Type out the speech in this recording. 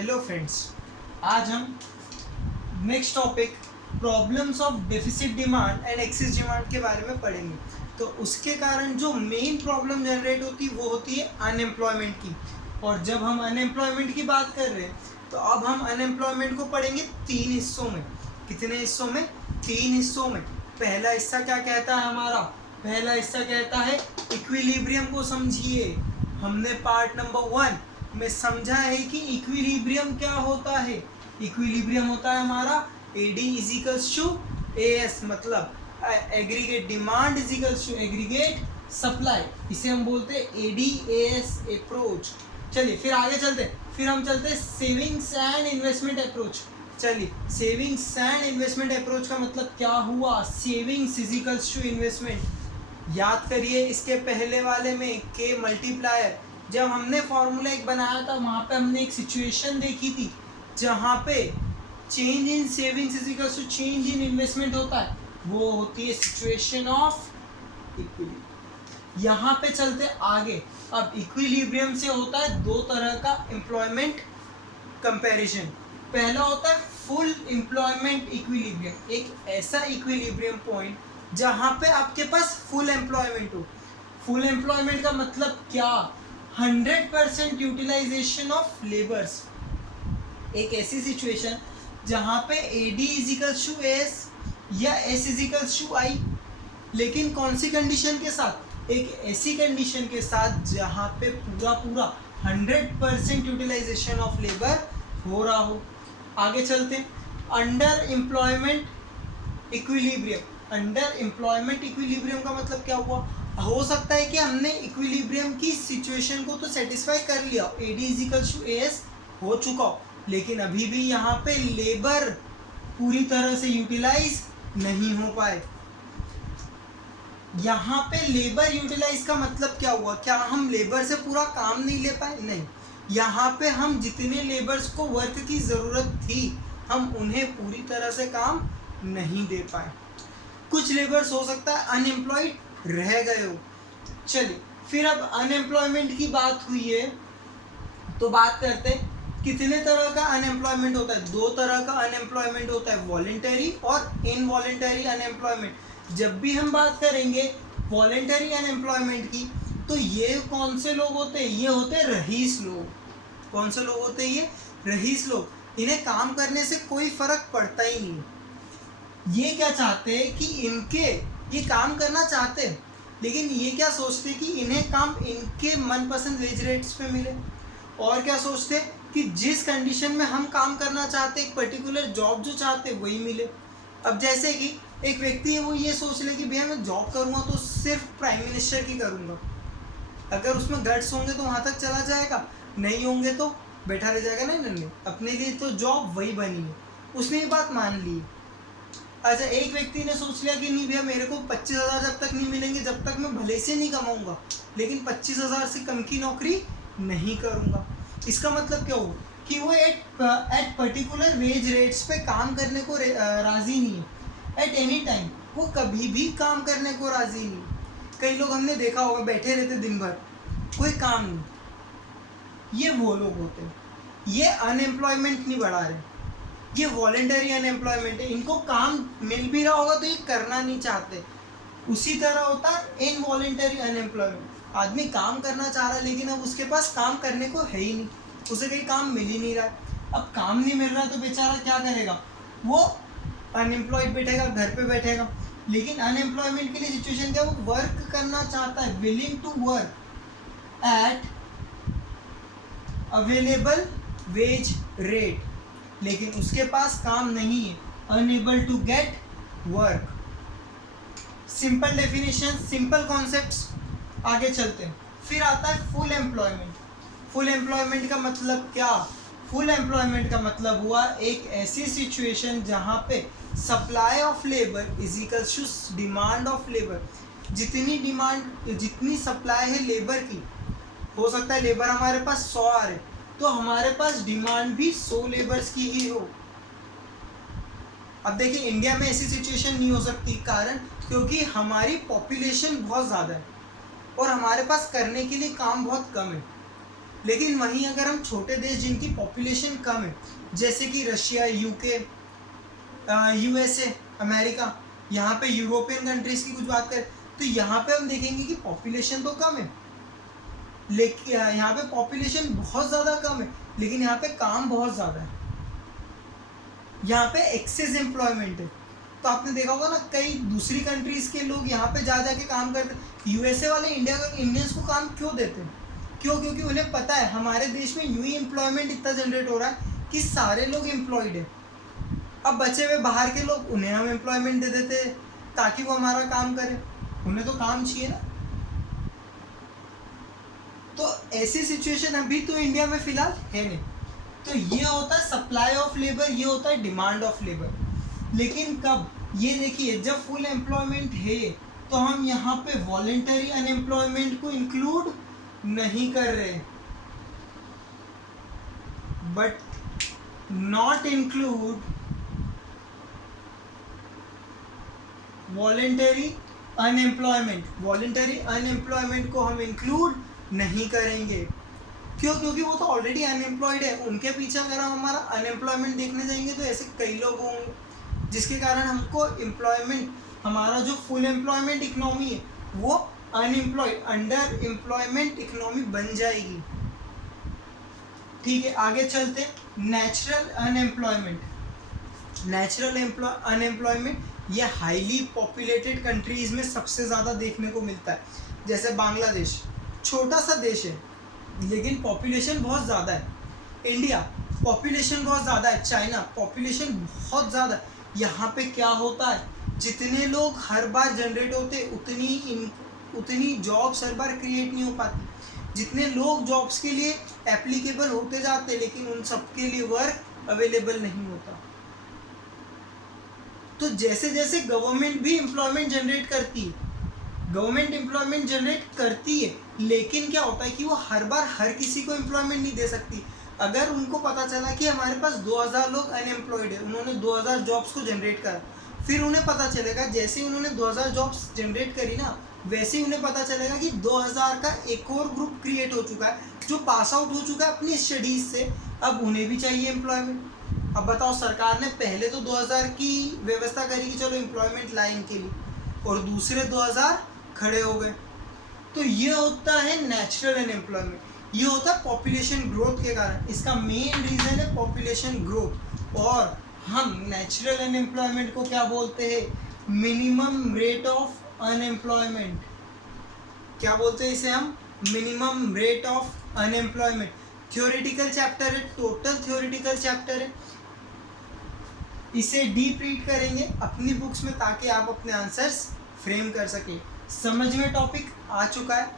Hello friends, आज हम next topic problems of deficit demand and excess demand के बारे में पढ़ेंगे। तो उसके कारण जो मेन प्रॉब्लम जनरेट होती है वो होती है अनएम्प्लॉयमेंट की। और जब हम अनएम्प्लॉयमेंट की बात कर रहे हैं तो अब हम अनएम्प्लॉयमेंट को पढ़ेंगे 3 हिस्सों में। कितने हिस्सों में? 3 हिस्सों में। पहला हिस्सा क्या कहता है हमारा? पहला हिस्सा कहता है इक्विलिब्रियम को समझिए। हमने पार्ट नंबर 1 में समझा है कि इक्विलिब्रियम क्या होता है। इक्विलिब्रियम होता है हमारा AD इजिकल्स टू AS, मतलब aggregate demand equals to aggregate supply. इसे हम बोलते हैं AD/AS अप्रोच। चलिए फिर आगे चलते, फिर हम चलते हैं सेविंग्स एंड इन्वेस्टमेंट अप्रोच। चलिए, सेविंग्स एंड इन्वेस्टमेंट अप्रोच का मतलब क्या हुआ? Savings equals to investment. याद करिए इसके पहले वाले में K मल्टीप्लायर, जब हमने फॉर्मूला एक बनाया था वहाँ पे हमने एक सिचुएशन देखी थी जहाँ पे change in savings is equal to change in investment होता है, वो होती है सिचुएशन ऑफ इक्विलिब्रियम। यहाँ पे चलते आगे। अब इक्विलिब्रियम से होता है दो तरह का एम्प्लॉयमेंट कंपैरिजन। पहला होता है फुल एम्प्लॉयमेंट इक्विलिब्रियम, एक ऐसा इक्विलिब्रियम पॉइंट जहाँ पे आपके पास फुल एम्प्लॉयमेंट हो। फुल एम्प्लॉयमेंट का मतलब क्या? 100% यूटिलाइजेशन ऑफ लेबर्स। एक ऐसी सिचुएशन जहाँ पे AD इजिकल्स टू AS या S इजिकल्स टू I, लेकिन कौन सी कंडीशन के साथ? एक ऐसी कंडीशन के साथ जहाँ पे पूरा 100% यूटिलाइजेशन ऑफ लेबर हो रहा हो। आगे चलते हैं under employment equilibrium. Under employment equilibrium का मतलब क्या हुआ? हो सकता है कि हमने इक्विलिब्रियम की सिचुएशन को तो सेटिस्फाई कर लिया, AD इजिकल्स टू AS हो चुका हो, लेकिन अभी भी यहाँ पे लेबर पूरी तरह से यूटिलाइज नहीं हो पाए। यहाँ पे लेबर यूटिलाइज का मतलब क्या हुआ? क्या हम लेबर से पूरा काम नहीं ले पाए? नहीं, यहाँ पे हम जितने लेबर्स को वर्क की ज़रूरत थी हम उन्हें पूरी तरह से काम नहीं दे पाए। कुछ लेबर्स हो सकता है अनएम्प्लॉयड रह गए हो। चलिए फिर अब अनएम्प्लॉयमेंट की बात हुई है तो बात करते हैं कितने तरह का अनएम्प्लॉयमेंट होता है। दो तरह का अनएम्प्लॉयमेंट होता है, वॉलेंटरी और इनवॉलेंटरी अनएम्प्लॉयमेंट। जब भी हम बात करेंगे वॉलेंटरी अनएम्प्लॉयमेंट की तो ये कौन से लोग होते हैं? ये होते हैं रईस लोग। कौन से लोग होते हैं ये? रईस लोग। इन्हें काम करने से कोई फर्क पड़ता ही नहीं। ये क्या चाहते हैं कि ये काम करना चाहते हैं, लेकिन ये क्या सोचते हैं कि इन्हें काम इनके मनपसंद वेज रेट्स पे मिले। और क्या सोचते हैं कि जिस कंडीशन में हम काम करना चाहते हैं, एक पर्टिकुलर जॉब जो चाहते हैं वही मिले। अब जैसे कि एक व्यक्ति है वो ये सोच ले कि भैया मैं जॉब करूँगा तो सिर्फ प्राइम मिनिस्टर की करूँगा। अगर उसमें गट्स होंगे तो वहाँ तक चला जाएगा, नहीं होंगे तो बैठा रह जाएगा। नहीं, अपने लिए तो जॉब वही बनी है, उसने ये बात मान ली। अच्छा, एक व्यक्ति ने सोच लिया कि नहीं भैया मेरे को 25,000 जब तक नहीं मिलेंगे जब तक मैं भले से नहीं कमाऊंगा, लेकिन 25,000 से कम की नौकरी नहीं करूंगा। इसका मतलब क्या हुआ कि वो एट पर्टिकुलर वेज रेट्स पे काम करने को राज़ी नहीं है। एट एनी टाइम वो कभी भी काम करने को राज़ी नहीं। कई लोग हमने देखा होगा बैठे रहते दिन भर, कोई काम नहीं। ये वो लोग होते हैं, ये अनएम्प्लॉयमेंट नहीं बढ़ा रहे, ये वॉलेंटरी अनएम्प्लॉयमेंट है। इनको काम मिल भी रहा होगा तो ये करना नहीं चाहते। उसी तरह होता है इनवॉलेंटरी अनएम्प्लॉयमेंट। आदमी काम करना चाह रहा है लेकिन अब उसके पास काम करने को है ही नहीं, उसे कहीं काम मिल ही नहीं रहा है। अब काम नहीं मिल रहा तो बेचारा क्या करेगा? वो अनएम्प्लॉयड बैठेगा, घर पे बैठेगा। लेकिन अनएम्प्लॉयमेंट के लिए सिचुएशन क्या? वो वर्क करना चाहता है, willing to work at available wage rate, लेकिन उसके पास काम नहीं है, unable to get work. Simple definition, simple concepts. आगे चलते हैं। फिर आता है फुल एम्प्लॉयमेंट। फुल एम्प्लॉयमेंट का मतलब क्या? फुल एम्प्लॉयमेंट का मतलब हुआ एक ऐसी सिचुएशन जहाँ पे supply of labour is equals to demand of labour. जितनी सप्लाई है लेबर की, हो सकता है लेबर हमारे पास 100 आ रहे तो हमारे पास डिमांड भी 100 लेबर्स की ही हो। अब देखिए इंडिया में ऐसी सिचुएशन नहीं हो सकती, कारण क्योंकि हमारी पॉपुलेशन बहुत ज़्यादा है और हमारे पास करने के लिए काम बहुत कम है। लेकिन वहीं अगर हम छोटे देश जिनकी पॉपुलेशन कम है, जैसे कि रशिया, यूके, यूएसए, अमेरिका, यहाँ पे यूरोपियन कंट्रीज़ की कुछ बात करें तो यहाँ पे हम देखेंगे कि पॉपुलेशन तो कम है, लेकिन यहाँ पे पॉपुलेशन बहुत ज़्यादा कम है, लेकिन यहाँ पे काम बहुत ज़्यादा है, यहाँ पे एक्सेस एम्प्लॉयमेंट है। तो आपने देखा होगा ना, कई दूसरी कंट्रीज़ के लोग यहाँ पे जा के काम करते हैं। यूएसए वाले इंडियंस को काम क्यों देते हैं? क्यों? क्योंकि उन्हें पता है हमारे देश में यूं ही एम्प्लॉयमेंट इतना जनरेट हो रहा है कि सारे लोग एम्प्लॉयड है। अब बचे हुए बाहर के लोग, उन्हें हम एम्प्लॉयमेंट दे देते हैं ताकि वो हमारा काम करें, उन्हें तो काम चाहिए ना। तो ऐसी सिचुएशन अभी तो इंडिया में फिलहाल है नहीं। तो ये होता है सप्लाई ऑफ लेबर, ये होता है डिमांड ऑफ लेबर। लेकिन कब? ये देखिए, जब फुल एम्प्लॉयमेंट है तो हम यहाँ पे वॉलेंटरी अनएम्प्लॉयमेंट को इंक्लूड नहीं कर रहे, but not include voluntary unemployment. Voluntary unemployment को हम इंक्लूड नहीं करेंगे। क्यों? क्योंकि वो तो ऑलरेडी अनएम्प्लॉयड है। उनके पीछे अगर हम हमारा अनएम्प्लॉयमेंट देखने जाएंगे तो ऐसे कई लोग होंगे जिसके कारण हमको एम्प्लॉयमेंट, हमारा जो फुल एम्प्लॉयमेंट इकोनॉमी है वो अनएम्प्लॉयड, अंडर एम्प्लॉयमेंट इकोनॉमी बन जाएगी। ठीक है, आगे चलते। Natural unemployment. नेचुरल अनएम्प्लॉयमेंट ये हाईली पॉपुलेटेड कंट्रीज़ में सबसे ज़्यादा देखने को मिलता है। जैसे बांग्लादेश, छोटा सा देश है लेकिन पॉपुलेशन बहुत ज़्यादा है। इंडिया, पॉपुलेशन बहुत ज़्यादा है। चाइना, पॉपुलेशन बहुत ज़्यादा है। यहाँ पे क्या होता है, जितने लोग हर बार जनरेट होते उतनी जॉब्स हर बार क्रिएट नहीं हो पाती। जितने लोग जॉब्स के लिए एप्लीकेबल होते जाते लेकिन उन सबके लिए वर्क अवेलेबल नहीं होता। तो जैसे जैसे गवर्नमेंट भी एम्प्लॉयमेंट जनरेट करती है, लेकिन क्या होता है कि वो हर बार हर किसी को एम्प्लॉयमेंट नहीं दे सकती। अगर उनको पता चला कि हमारे पास 2000 लोग अनएम्प्लॉयड है, उन्होंने 2000 जॉब्स को जनरेट करा, फिर उन्हें पता चलेगा, जैसे ही उन्होंने 2000 जॉब्स जनरेट करी ना, वैसे ही उन्हें पता चलेगा कि 2000 का एक और ग्रुप क्रिएट हो चुका है जो पास आउट हो चुका है अपनी स्टडीज़ से, अब उन्हें भी चाहिए एम्प्लॉयमेंट। अब बताओ, सरकार ने पहले तो 2000 की व्यवस्था करी कि चलो एम्प्लॉयमेंट लाइन के लिए, और दूसरे 2000 खड़े हो गए। तो ये होता है नेचुरल अनएम्प्लॉयमेंट, ये होता है पॉपुलेशन ग्रोथ के कारण। इसका मेन रीज़न है पॉपुलेशन ग्रोथ। और हम नेचुरल अनएम्प्लॉयमेंट को क्या बोलते हैं? Minimum rate of unemployment. क्या बोलते हैं इसे हम? Minimum rate of unemployment. Theoretical chapter है, टोटल थ्योरेटिकल चैप्टर है। इसे डीप रीड करेंगे अपनी बुक्स में ताकि आप अपने आंसर्स फ्रेम कर सकें। समझ में टॉपिक आ चुका है।